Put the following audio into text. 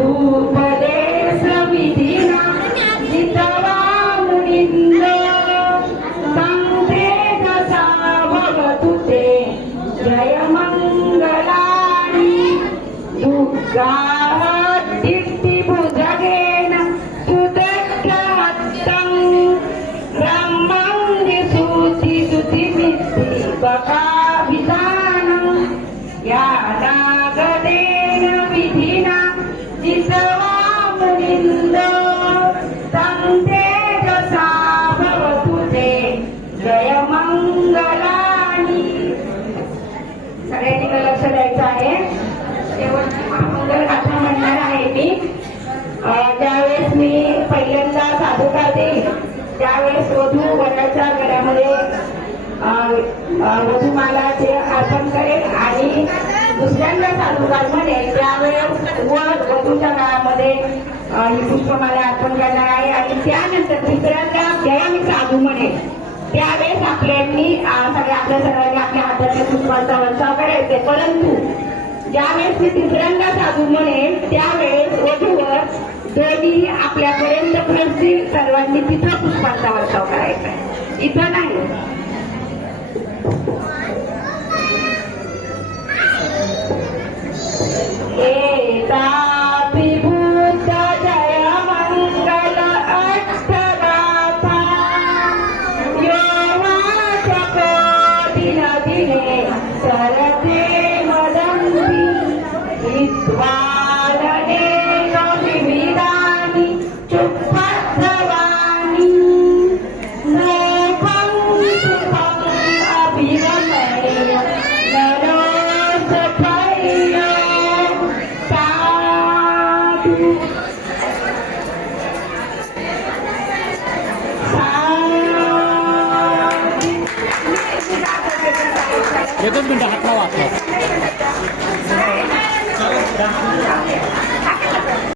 उपदेश विधिना जितवा मुनिंद सांगते कसा भवतु ते जय मंगलानी दुर्गा भुजगेन सुदक्षहत्तं ब्रह्मं सुतिमिति बकाभिधानं या नागदेन विधिना जितवा मुनिंद तं तेजसा भवतु ते जय मंगलानी. सगळ्यांनी लक्ष द्यायचं आहे. शेवटची महामंगल गाथा म्हणणार आहे मी. ज्यावेळेस मी पहिल्यांदा साधुकार देईन त्यावेळेस वधू वराच्या घरामध्ये वधूमालाचे अर्पण करेल आणि दुसऱ्यांदा साधुकार म्हणेल त्यावेळेस वधूच्या काळामध्ये ही पुष्पमाला अर्पण करणार आहे आणि त्यानंतर तिसऱ्यांदा जेव्हा मी साधू म्हणेल त्यावेळेस आपल्याला आपल्या सगळ्यांनी आपल्या हाताच्या पुष्पांचा वर्षाव करायचे. परंतु ज्यावेळेस मी तिसऱ्यांदा साधू म्हणेल त्यावेळेस वधूवर दोन्ही आपल्यापर्यंत पोहोचतील. सर्वांनी तिथं पुष्पांचा वर्षाव करायचा, इथं नाही. विभूत जय मंगल अष्टगाथा योवाचको दिन दिने सरते मदन्ति विद्वालने विविधानि चुप्पद्रवाणि नोखं सुखं अभिरमणीय नरोसफल्य साधु एकच मिनिट हात लावा.